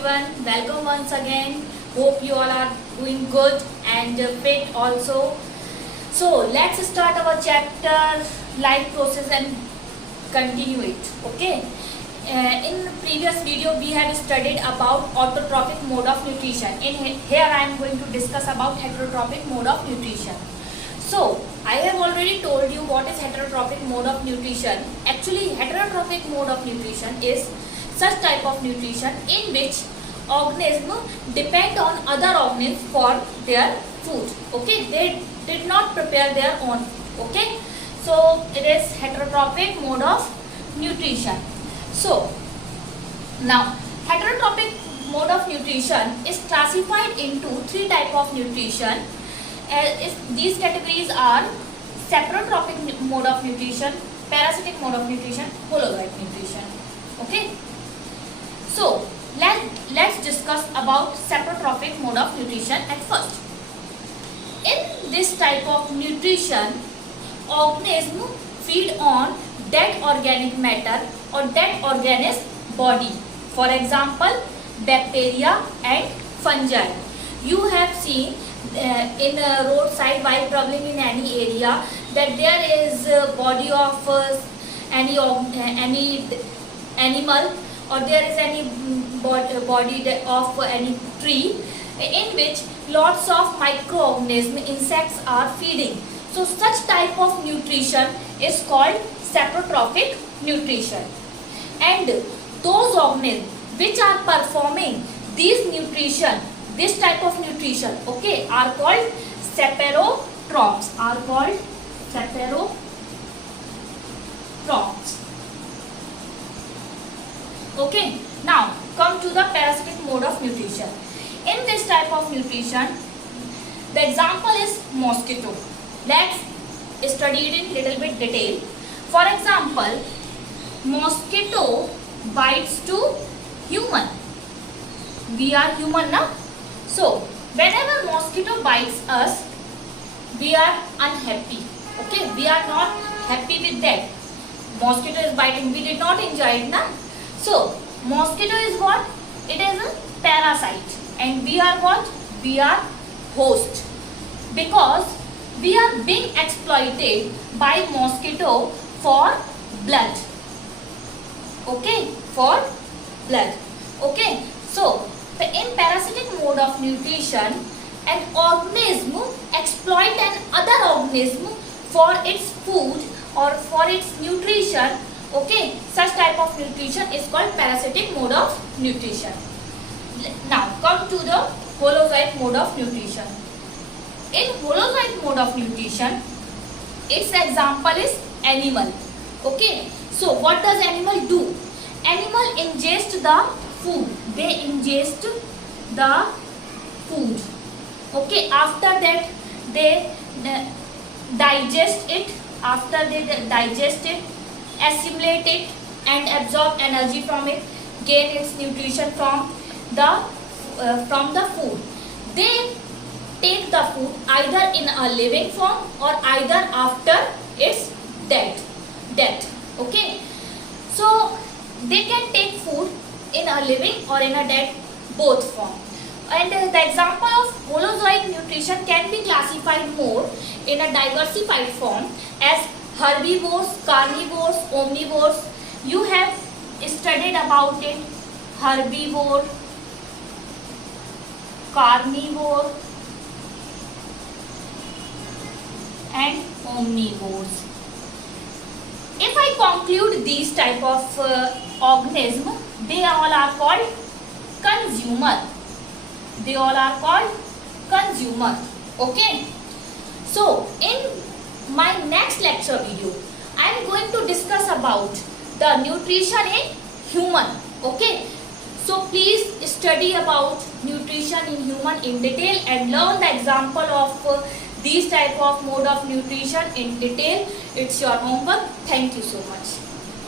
everyone, welcome once again. Hope you all are doing good and fit also. So let's start our chapter life process and continue it. Okay. In previous video we had studied about autotrophic mode of nutrition. Here I am going to discuss about heterotrophic mode of nutrition. So I have already told you what is heterotrophic mode of nutrition. Actually, heterotrophic mode of nutrition is such type of nutrition in which organisms depend on other organisms for their food. Okay, they did not prepare their own. Okay, so it is heterotrophic mode of nutrition. So now heterotrophic mode of nutrition is classified into three type of nutrition. These categories are saprotrophic mode of nutrition, parasitic mode of nutrition, holozoic nutrition. Okay. So let's discuss about saprotrophic mode of nutrition at first. In this type of nutrition, organisms feed on dead organic matter or dead organism body. For example, bacteria and fungi. You have seen in a roadside while traveling in any area that there is a body of any animal, or there is any body of any tree in which lots of microorganisms, insects are feeding. So such type of nutrition is called saprotrophic nutrition. And those organisms which are performing this type of nutrition, okay, are called saprotrophs. Okay, now come to the parasitic mode of nutrition. In this type of nutrition, the example is mosquito. Let's study it in little bit detail. For example, mosquito bites to human. We are human now. So whenever mosquito bites us, we are unhappy. Okay, we are not happy with that. Mosquito is biting, we did not enjoy it now. So mosquito is what? It is a parasite, and we are what? We are host, because we are being exploited by mosquito for blood. Okay, for blood. Okay, so in parasitic mode of nutrition, an organism exploit an other organism for its food or for its nutrition. Okay, such type of nutrition is called parasitic mode of nutrition. Now come to the holozoic mode of nutrition. In holozoic mode of nutrition, its example is animal. Okay, so what does animal do? Animal ingest the food. They ingest the food. Okay, after that they digest it. After they digest it, assimilate it and absorb energy from it, gain its nutrition from the food. They take the food either in a living form or either after its death. Okay, so they can take food in a living or in a dead, both form. And the example of holozoic nutrition can be classified more in a diversified form as herbivores, carnivores, omnivores. You have studied about it. Herbivore, carnivore and omnivores. If I conclude these type of organisms, they all are called consumer. They all are called consumer. Okay. So in my next lecture video, I am going to discuss about the nutrition in human. Okay. So please study about nutrition in human in detail and learn the example of these type of mode of nutrition in detail. It's your homework. Thank you so much.